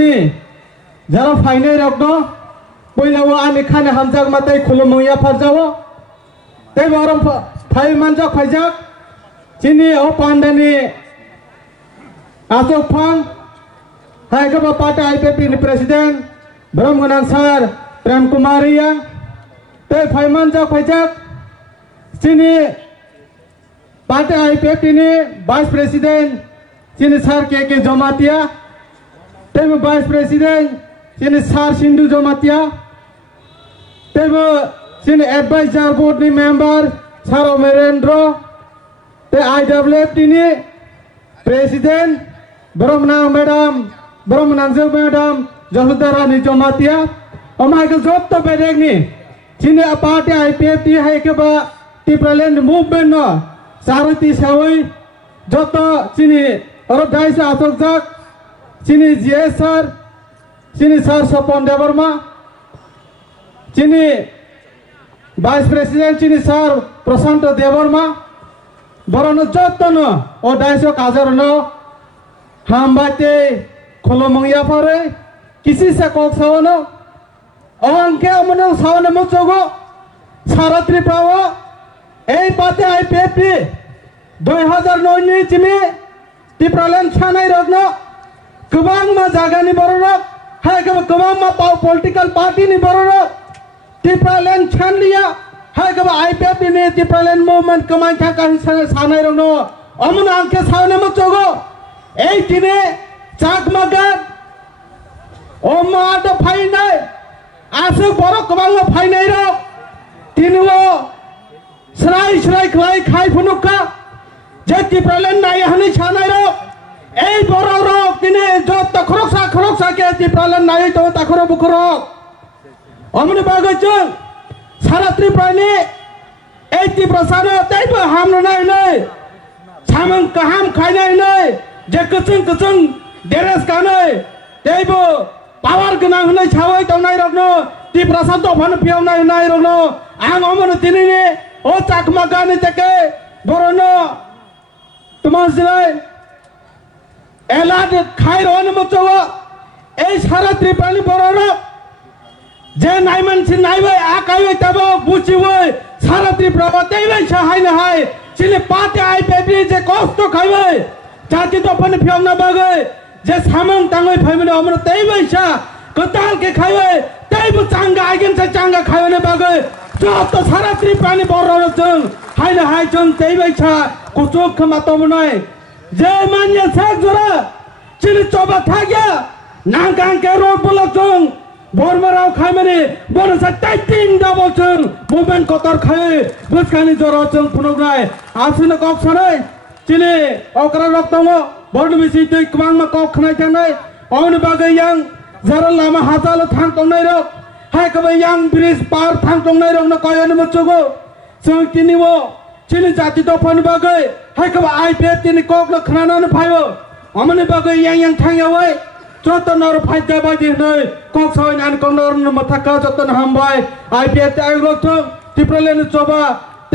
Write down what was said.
ni jara final rok no poila wa ani khane hamjak matai khulumya pharjawo tei borom phai manjak phaijak chini o pandani Asok Phang hai ke partai IPP ni presiden Bram Ganang Sar Prem Kumar yang tei phai manjak phaijak chini partai IPP ni vice president chini sar ke Jomatia tei vice president chini sar Sindu Jomatia tei chini advisor board ni member sar Omerendro tei IWF ni presiden Brahmanang madam Brahmanang madam Jahudara ni Jomatia omai ke job to bedek ni chini partai IPF ti hai ke ba Tipraland movement no Sarati Sawai joto chini Arab Daisa Asokjak chini GSR chini Sar Sopon Devarma chini Vice President chini Sar Prasanto Devarma Borono joto no o Daisa Kazar no Hambate Kolomongya Pare kisi se kok sawono Angke amano sawono mochogo Saratri Prawo এই পাতে IPFT 2009 ni chimi Tipraland chanai rogno kubang ma jaga ni bororok hai kubang ma political party ni bororok Tipraland chan liya hai IPF ni Tipraland movement kamai thaka sanai rogno amon angke saune mo chogo ei tine chak magat omma do phai nai asu borok kubang ma phai nai rok tinwo Serai kelai khai punuka jadi Tipraland nai hani chanai ro ei borok rok tine jot khorok sa ke Tipraland nai to takhoro bukhorok omne bagajung sara Tiprani 80% tei ba hamno nai nai samang kaham khai nai nai je kuchung deres kanai tei bo power gnang hunai chawai to nai rok no 80% to phan piau nai rok no ang omne tine ni o chakmaga ni teke borono tumasilai elad khai ron mochogo ei sara Tiprani borono je naiman sin naibai akai tabo buchiwai sara Tiprani teibai sahai na hai chile pate IPP je kosto khaibai jati to pani phiam na bagai je samang tangai phaimane amro teibai sa kotal ke khaibai teibu changa aigen sa changa khaione bagai joto sara Tiprani bororo jeng hai na hai jeng teibai sa kuchuk khama tomunai je manya sak jora chili choba thagya nangkang ke road bolok jeng bormarau khaimani borsa taiting dabo jeng movement kotor khai buskani jora jeng punograi asina kok sanai chili okra roktongo bordu bisi tei kwang ma kok khnai tanai auni bagai yang zara lama hazal thang tongnai rok hai kabai yang bridge par thang tongnai rok na koyone mochogo seng tiniwo chili jati to phan bagai hai kabai IPF tini kok na khnana na phayo amane bagai yang thang yawai joto nor phai bai di nei kok soi nan kong nor mathaka joto hambai IPF ta rok thong Tipraland choba